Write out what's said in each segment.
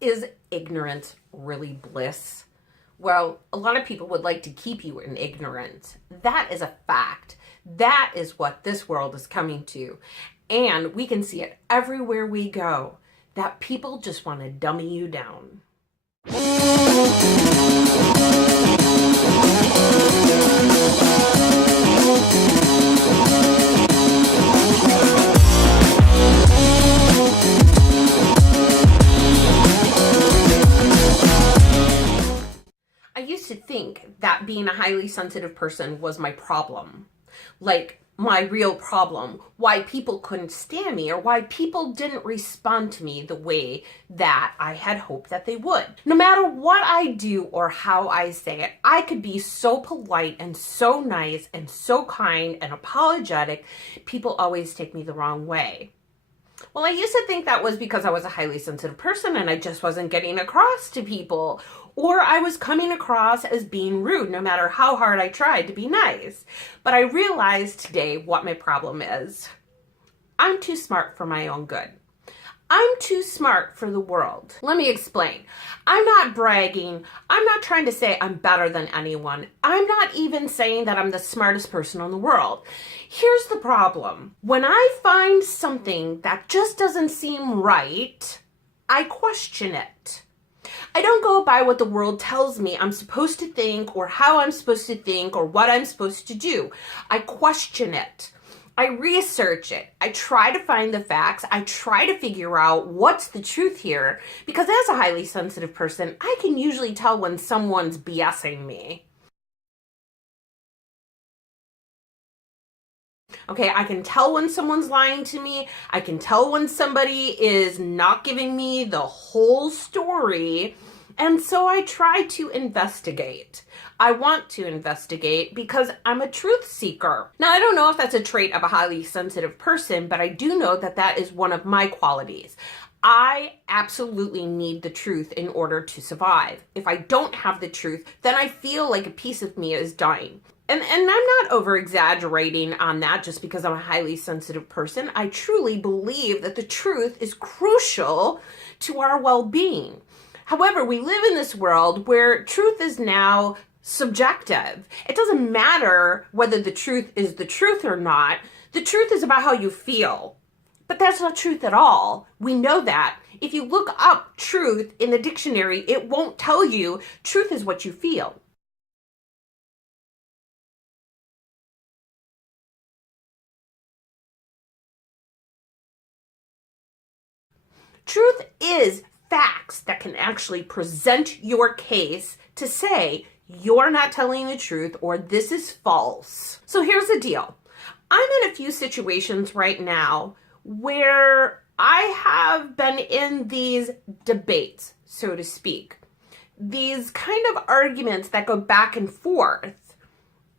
Is ignorance really bliss? Well, a lot of people would like to keep you in ignorance. That is a fact. That is what this world is coming to. And we can see it everywhere we go, that people just want to dummy you down. I used to think that being a highly sensitive person was my problem. Like, my real problem. Why people couldn't stand me, or why people didn't respond to me the way that I had hoped that they would. No matter what I do or how I say it, I could be so polite and so nice and so kind and apologetic, people always take me the wrong way. Well, I used to think that was because I was a highly sensitive person and I just wasn't getting across to people, or I was coming across as being rude no matter how hard I tried to be nice. But I realized today what my problem is. I'm too smart for my own good. I'm too smart for the world. Let me explain. I'm not bragging. I'm not trying to say I'm better than anyone. I'm not even saying that I'm the smartest person in the world. Here's the problem. When I find something that just doesn't seem right, I question it. I don't go by what the world tells me I'm supposed to think, or how I'm supposed to think, or what I'm supposed to do. I question it. I research it. I try to find the facts. I try to figure out what's the truth here, because as a highly sensitive person, I can usually tell when someone's BSing me. Okay, I can tell when someone's lying to me. I can tell when somebody is not giving me the whole story. And so I try to investigate. I want to investigate because I'm a truth seeker. Now, I don't know if that's a trait of a highly sensitive person, but I do know that that is one of my qualities. I absolutely need the truth in order to survive. If I don't have the truth, then I feel like a piece of me is dying. And I'm not over-exaggerating on that just because I'm a highly sensitive person. I truly believe that the truth is crucial to our well-being. However, we live in this world where truth is now subjective. It doesn't matter whether the truth is the truth or not. The truth is about how you feel. But that's not truth at all. We know that. If you look up truth in the dictionary, it won't tell you truth is what you feel. Truth is facts that can actually present your case to say you're not telling the truth or this is false. So here's the deal. I'm in a few situations right now where I have been in these debates, so to speak, these kind of arguments that go back and forth,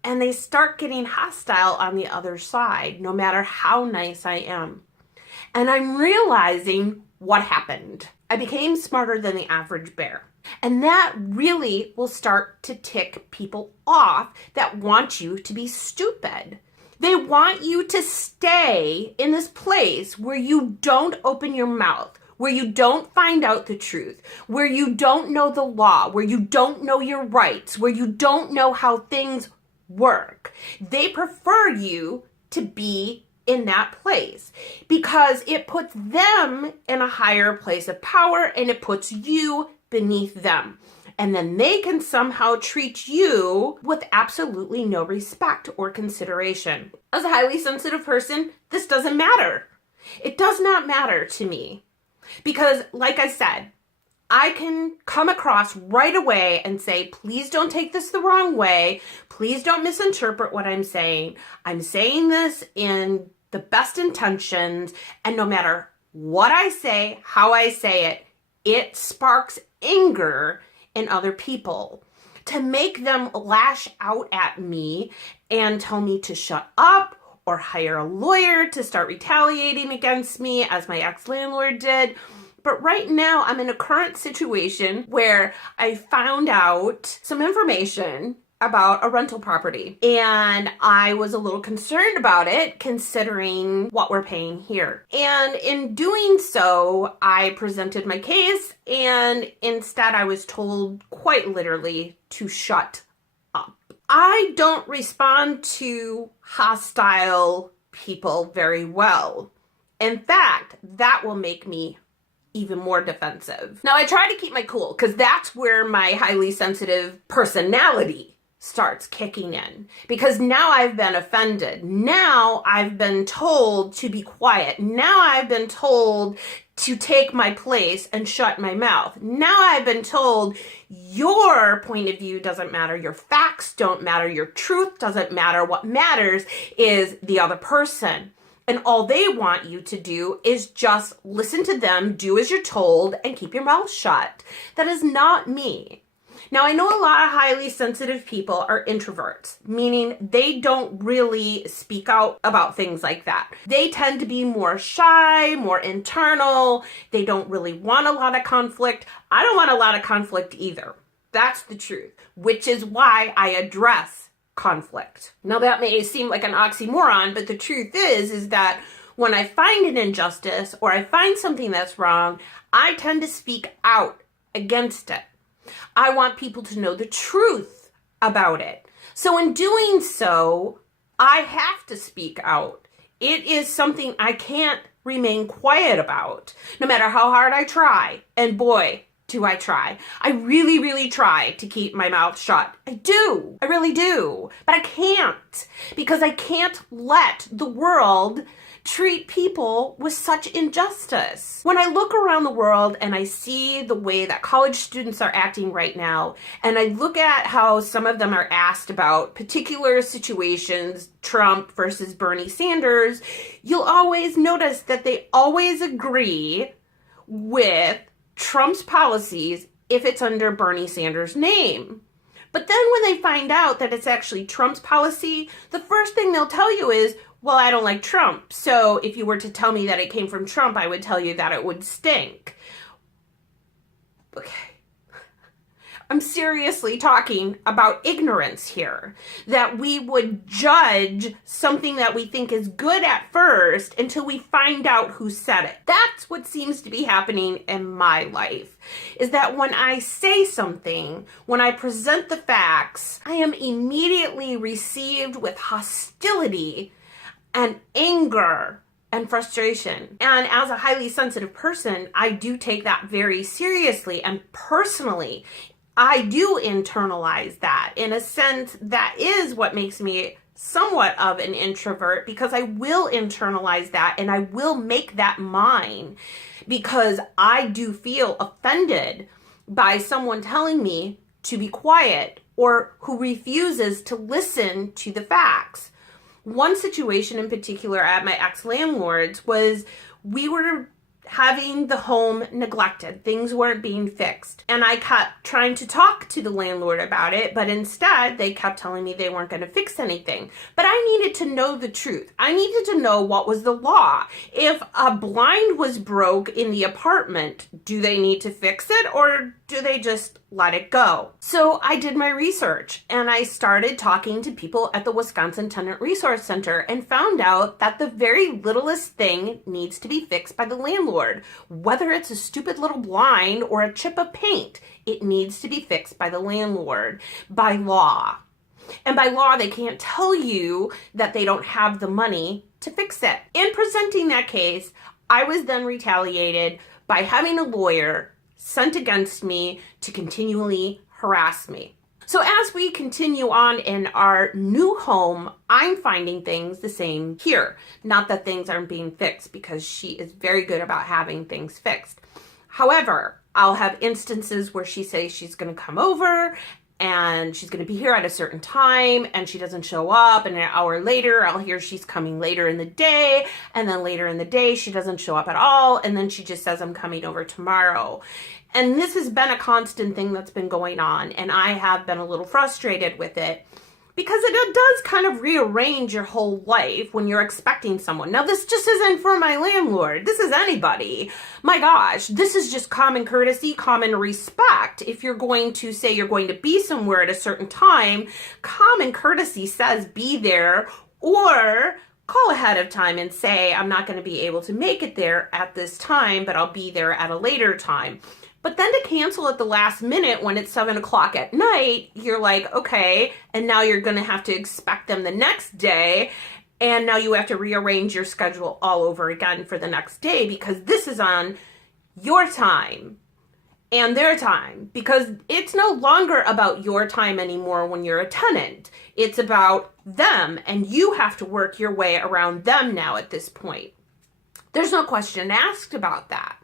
and they start getting hostile on the other side, no matter how nice I am. And I'm realizing what happened. I became smarter than the average bear. And that really will start to tick people off that want you to be stupid. They want you to stay in this place where you don't open your mouth, where you don't find out the truth, where you don't know the law, where you don't know your rights, where you don't know how things work. They prefer you to be in that place because it puts them in a higher place of power and it puts you beneath them. And then they can somehow treat you with absolutely no respect or consideration. As a highly sensitive person, this doesn't matter. It does not matter to me because, like I said, I can come across right away and say, please don't take this the wrong way. Please don't misinterpret what I'm saying. I'm saying this in the best intentions, and no matter what I say, how I say it, it sparks anger in other people to make them lash out at me and tell me to shut up or hire a lawyer to start retaliating against me as my ex-landlord did. But right now I'm in a current situation where I found out some information about a rental property. And I was a little concerned about it considering what we're paying here. And in doing so, I presented my case, and instead I was told quite literally to shut up. I don't respond to hostile people very well. In fact, that will make me even more defensive. Now, I try to keep my cool because that's where my highly sensitive personality starts kicking in, because now I've been offended. Now I've been told to be quiet. Now I've been told to take my place and shut my mouth. Now I've been told your point of view doesn't matter. Your facts don't matter. Your truth doesn't matter. What matters is the other person. And all they want you to do is just listen to them, do as you're told, and keep your mouth shut. That is not me. Now, I know a lot of highly sensitive people are introverts, meaning they don't really speak out about things like that. They tend to be more shy, more internal. They don't really want a lot of conflict. I don't want a lot of conflict either. That's the truth, which is why I address conflict. Now, that may seem like an oxymoron, but the truth is that when I find an injustice or I find something that's wrong, I tend to speak out against it. I want people to know the truth about it. So in doing so, I have to speak out. It is something I can't remain quiet about, no matter how hard I try. And boy, do I try. I really, really try to keep my mouth shut. I do. I really do. But I can't, because I can't let the world treat people with injustice injustice. When I look around the world and I see the way that college students are acting right now, and I look at how some of them are asked about particular situations, Trump versus Bernie Sanders, you'll always notice that they always agree with Trump's policies if it's under Bernie Sanders' name. But then when they find out that it's actually Trump's policy, the first thing they'll tell you is, well, I don't like Trump. So if you were to tell me that it came from Trump, I would tell you that it would stink. Okay. I'm seriously talking about ignorance here, that we would judge something that we think is good at first until we find out who said it. That's what seems to be happening in my life, is that when I say something, when I present the facts, I am immediately received with hostility and anger and frustration. And as a highly sensitive person, I do take that very seriously, and personally, I do internalize that. In a sense, that is what makes me somewhat of an introvert, because I will internalize that and I will make that mine, because I do feel offended by someone telling me to be quiet or who refuses to listen to the facts. One situation in particular at my ex-landlord's was we were having the home neglected. Things weren't being fixed. And I kept trying to talk to the landlord about it, but instead they kept telling me they weren't going to fix anything. But I needed to know the truth. I needed to know what was the law. If a blind was broke in the apartment, do they need to fix it, or do they just let it go? So I did my research and I started talking to people at the Wisconsin Tenant Resource Center and found out that the very littlest thing needs to be fixed by the landlord. Whether it's a stupid little blind or a chip of paint, it needs to be fixed by the landlord by law. And by law, they can't tell you that they don't have the money to fix it. In presenting that case, I was then retaliated by having a lawyer sent against me to continually harass me. So as we continue on in our new home, I'm finding things the same here. Not that things aren't being fixed, because she is very good about having things fixed. However, I'll have instances where she says she's going to come over and she's going to be here at a certain time, and she doesn't show up, and an hour later I'll hear she's coming later in the day, and then later in the day she doesn't show up at all, and then she just says I'm coming over tomorrow. And this has been a constant thing that's been going on, and I have been a little frustrated with it, because it does kind of rearrange your whole life when you're expecting someone. Now, this just isn't for my landlord. This is anybody. My gosh, this is just common courtesy, common respect. If you're going to say you're going to be somewhere at a certain time, common courtesy says be there, or call ahead of time and say, I'm not going to be able to make it there at this time, but I'll be there at a later time. But then to cancel at the last minute when it's 7 o'clock at night, you're like, okay, and now you're going to have to expect them the next day. And now you have to rearrange your schedule all over again for the next day because this is on your time and their time, because it's no longer about your time anymore when you're a tenant. It's about them, and you have to work your way around them now at this point. There's no question asked about that.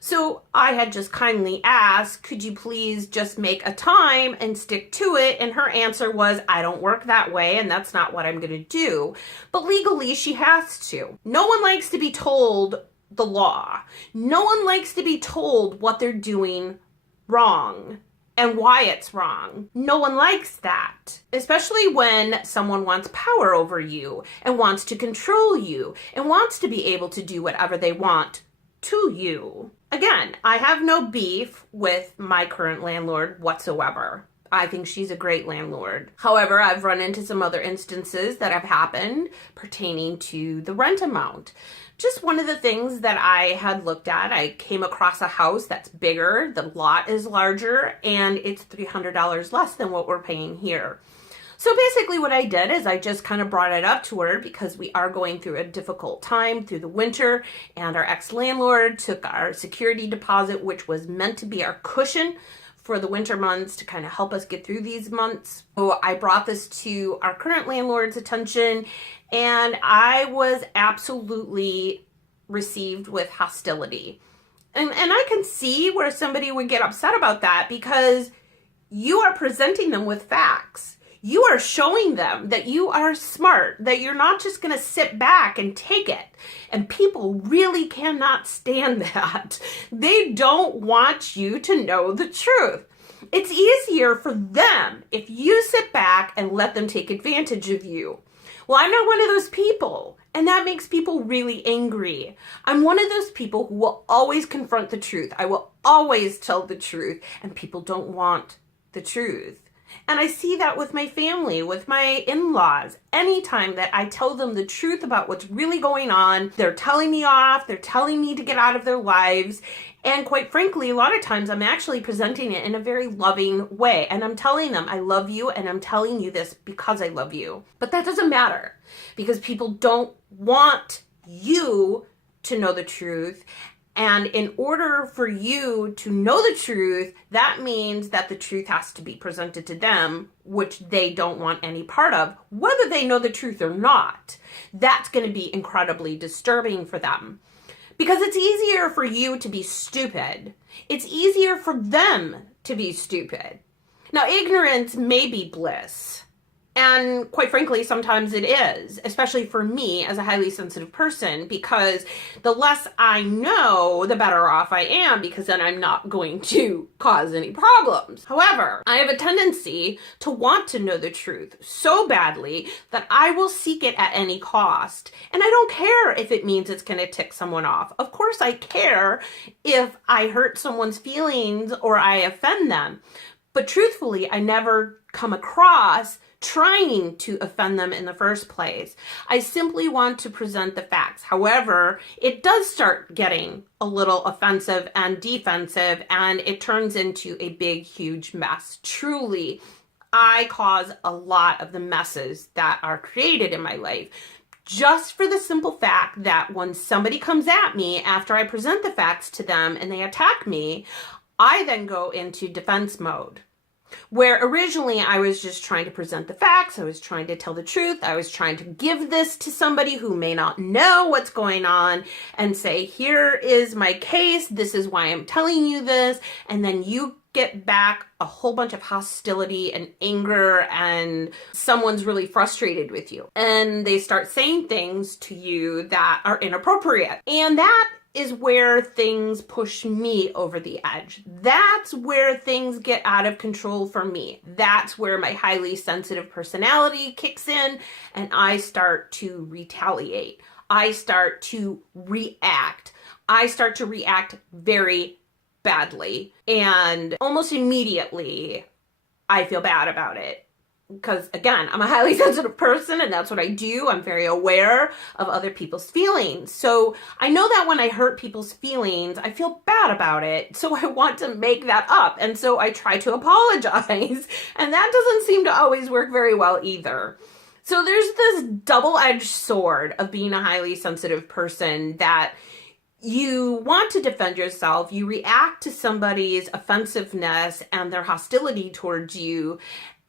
So I had just kindly asked, could you please just make a time and stick to it? And her answer was, I don't work that way, and that's not what I'm going to do. But legally, she has to. No one likes to be told the law. No one likes to be told what they're doing wrong and why it's wrong. No one likes that, especially when someone wants power over you and wants to control you and wants to be able to do whatever they want to you. Again, I have no beef with my current landlord whatsoever. I think she's a great landlord. However, I've run into some other instances that have happened pertaining to the rent amount. Just one of the things that I had looked at, I came across a house that's bigger, the lot is larger, and it's $300 less than what we're paying here. So basically what I did is I just kind of brought it up to her because we are going through a difficult time through the winter, and our ex-landlord took our security deposit, which was meant to be our cushion for the winter months to kind of help us get through these months. So I brought this to our current landlord's attention, and I was absolutely received with hostility. And I can see where somebody would get upset about that because you are presenting them with facts. You are showing them that you are smart, that you're not just going to sit back and take it. And people really cannot stand that. They don't want you to know the truth. It's easier for them if you sit back and let them take advantage of you. Well, I'm not one of those people, and that makes people really angry. I'm one of those people who will always confront the truth. I will always tell the truth, and people don't want the truth. And I see that with my family, with my in-laws. Anytime that I tell them the truth about what's really going on, they're telling me off, they're telling me to get out of their lives. And quite frankly, a lot of times I'm actually presenting it in a very loving way. And I'm telling them, I love you, and I'm telling you this because I love you. But that doesn't matter because people don't want you to know the truth. And in order for you to know the truth, that means that the truth has to be presented to them, which they don't want any part of, whether they know the truth or not. That's going to be incredibly disturbing for them. Because it's easier for you to be stupid. It's easier for them to be stupid. Now, ignorance may be bliss. And quite frankly, sometimes it is, especially for me as a highly sensitive person, because the less I know, the better off I am, because then I'm not going to cause any problems. However, I have a tendency to want to know the truth so badly that I will seek it at any cost. And I don't care if it means it's going to tick someone off. Of course, I care if I hurt someone's feelings or I offend them. But truthfully, I never come across trying to offend them in the first place. I simply want to present the facts. However, it does start getting a little offensive and defensive, and it turns into a big, huge mess. Truly, I cause a lot of the messes that are created in my life, just for the simple fact that when somebody comes at me after I present the facts to them and they attack me, I then go into defense mode. Where originally I was just trying to present the facts, I was trying to tell the truth, I was trying to give this to somebody who may not know what's going on and say, here is my case, this is why I'm telling you this, and then you get back a whole bunch of hostility and anger, and someone's really frustrated with you. And they start saying things to you that are inappropriate. And that is where things push me over the edge. That's where things get out of control for me. That's where my highly sensitive personality kicks in and I start to retaliate. I start to react. I start to react very badly. And almost immediately, I feel bad about it. Because again, I'm a highly sensitive person and that's what I do. I'm very aware of other people's feelings. So I know that when I hurt people's feelings, I feel bad about it. So I want to make that up. And so I try to apologize. And that doesn't seem to always work very well either. So there's this double-edged sword of being a highly sensitive person that you want to defend yourself. You react to somebody's offensiveness and their hostility towards you,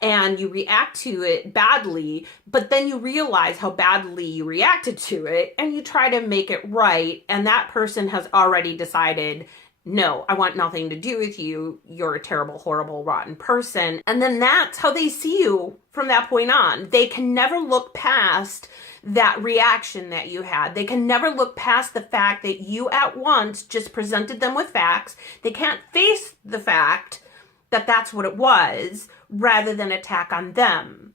and you react to it badly, but then you realize how badly you reacted to it and you try to make it right. And that person has already decided, no, I want nothing to do with you. You're a terrible, horrible, rotten person. And then that's how they see you from that point on. They can never look past that reaction that you had. They can never look past the fact that you at once just presented them with facts. They can't face the fact that that's what it was, rather than attack on them.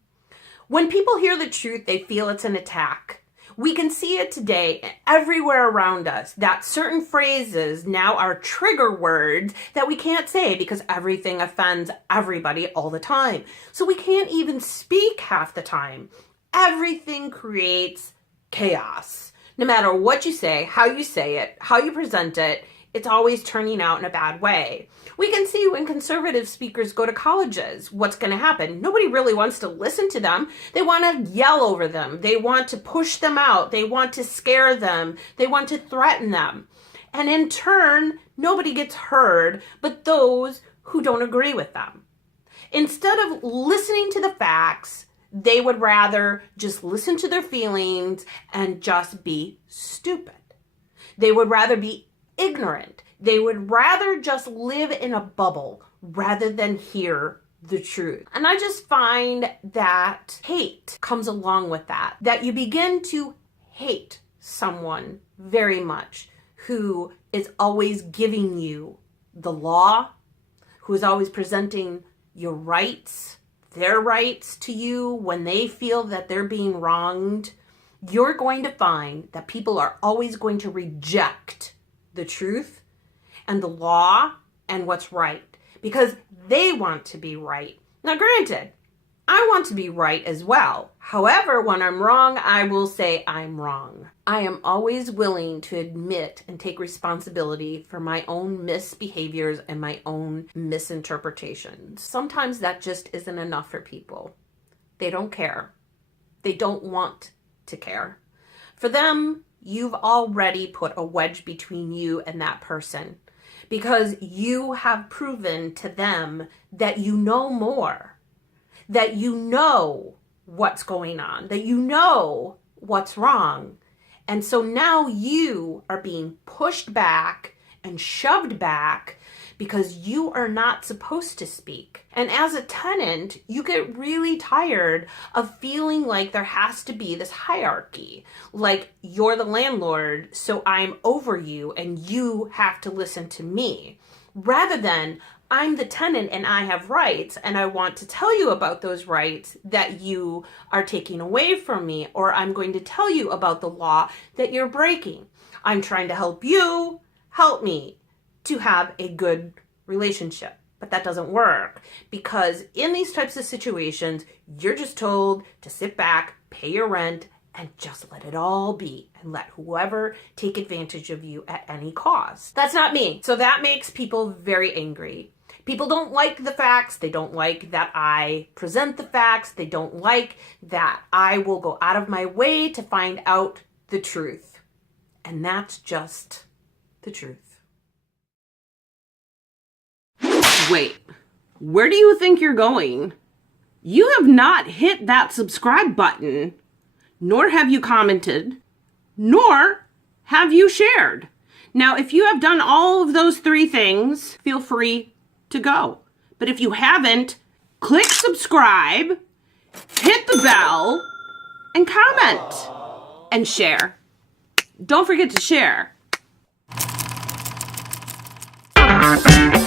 When people hear the truth, they feel it's an attack. We can see it today everywhere around us, that certain phrases now are trigger words that we can't say because everything offends everybody all the time. So we can't even speak half the time. Everything creates chaos. No matter what you say, how you present it, it's always turning out in a bad way. We can see when conservative speakers go to colleges, what's going to happen. Nobody really wants to listen to them. They want to yell over them. They want to push them out. They want to scare them. They want to threaten them. And in turn, nobody gets heard but those who don't agree with them. Instead of listening to the facts, they would rather just listen to their feelings and just be stupid. They would rather be ignorant. They would rather just live in a bubble rather than hear the truth. And I just find that hate comes along with that. That you begin to hate someone very much who is always giving you the law, who is always presenting your rights, their rights to you when they feel that they're being wronged. You're going to find that people are always going to reject the truth and the law and what's right because they want to be right. Now, granted, I want to be right as well. However, when I'm wrong, I will say I'm wrong. I am always willing to admit and take responsibility for my own misbehaviors and my own misinterpretations. Sometimes that just isn't enough for people. They don't care. They don't want to care. For them, you've already put a wedge between you and that person because you have proven to them that you know more, that you know what's going on, that you know what's wrong. And so now you are being pushed back and shoved back because you are not supposed to speak. And as a tenant, you get really tired of feeling like there has to be this hierarchy. Like you're the landlord, so I'm over you and you have to listen to me. Rather than I'm the tenant and I have rights and I want to tell you about those rights that you are taking away from me, or I'm going to tell you about the law that you're breaking. I'm trying to help you, help me to have a good relationship. But that doesn't work because in these types of situations, you're just told to sit back, pay your rent, and just let it all be and let whoever take advantage of you at any cost. That's not me. So that makes people very angry. People don't like the facts. They don't like that I present the facts. They don't like that I will go out of my way to find out the truth. And that's just the truth. Wait, where do you think you're going? You have not hit that subscribe button, nor have you commented, nor have you shared. Now, if you have done all of those three things, feel free to go. But if you haven't, click subscribe, hit the bell, and comment, and share. Don't forget to share. Bye.